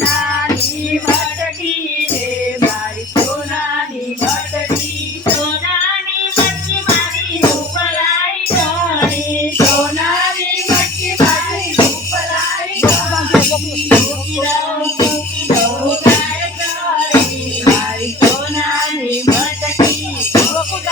નાની મટકી રે મારી સોનાની મટકી સોનાની મટકી મારી રૂપલાઈ ધણી સોનાની મટકી મારી રૂપલાઈ ધણી મૂકી દઉં ગાય કરી મારી સોનાની મટકી મારી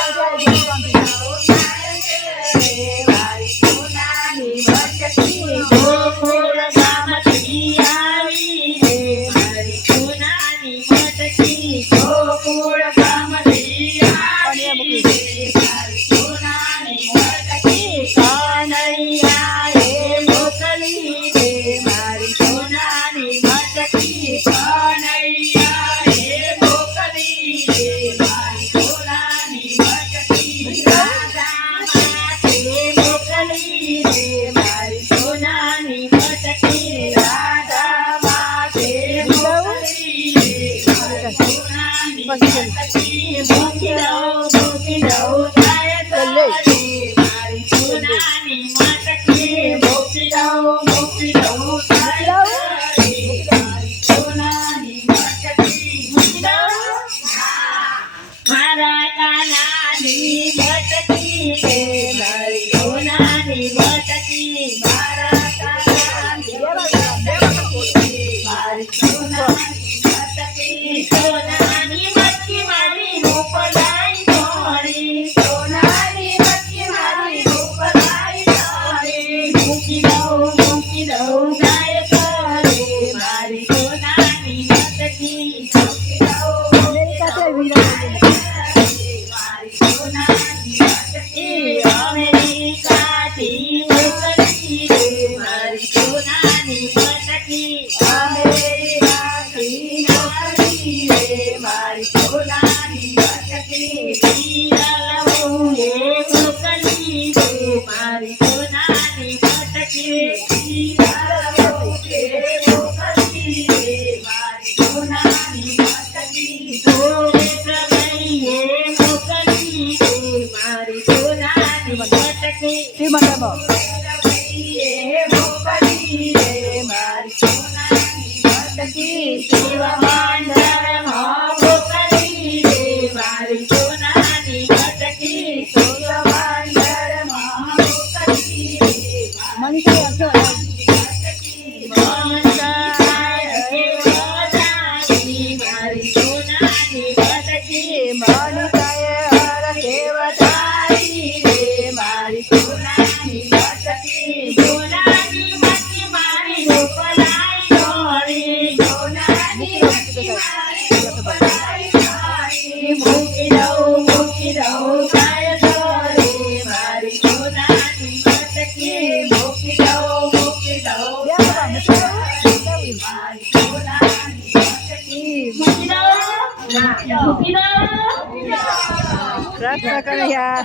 સોનાની મટકી ગોકુળ ગામથી આવી રે મારી સોનાની મટકી ગોકુળ ગામથી આવી રે મારી સોનાની મટકી કનૈયાએ મોકલી રે મારી સોનાની મટકી કનૈયાએ મોકલી રે મારી સોનાની મટકી રાધા માટે મોકલી રે મારી સોનાની મટકી રાધા માટે મોકલી રે મારી સોનાની મટકી મૂકી દઉં ગાય કરી મારી સોનાની મટકી મૂકી દઉં ગાય કરી મારી સોનાની મટકી મૂકી દઉં મારા કાનાની મટકી રે મારી સોનાની મટકી મારા કાનાની મટકી મારી સોનાની મટકી સોનાની મટકી મારી રૂપલાઈ ધણી સોનાની મટકી મારી રૂપલાઈ ધણી મૂકી દઉં ગાય કરે મારી સોનાની મટકી મૂકી મારી સોનાની મટકી અમેરિકાથી મોકલી રે મારી સોનાની મટકી અમેરિકાથી મોકલી રે મારી સોનાની મટકી પિયરવુએ મોકલી રે મારી સોનાની મટકી પિયરવુએ મોકલી રે મારી સોનાની મટકી ધોળે પ્રભઈએ મોકલી રે મારી સોનાની મટકી પ્રભઈએ મોકલી રે મારી સોનાની મટકી શિવ મંદિરમાં મોકલી રે મારી સોનાની મટકી શિવ મંદિરમાં મોકલી રે મારી સોનાની મટકી મણિકાએ હરખે વધારી રે મારી સોનાની મટકી સોનાની મટકી મારી રૂપલાઈ ધણી સોનાની મટકી મારી રૂપલાઈ ધણી મૂકી દઉં ગાય કરે મારી સોનાની મટકી મૂકી દઉં મારી સોનાની મટકી મૂકી દઉં પ્રાર્થના કર્યા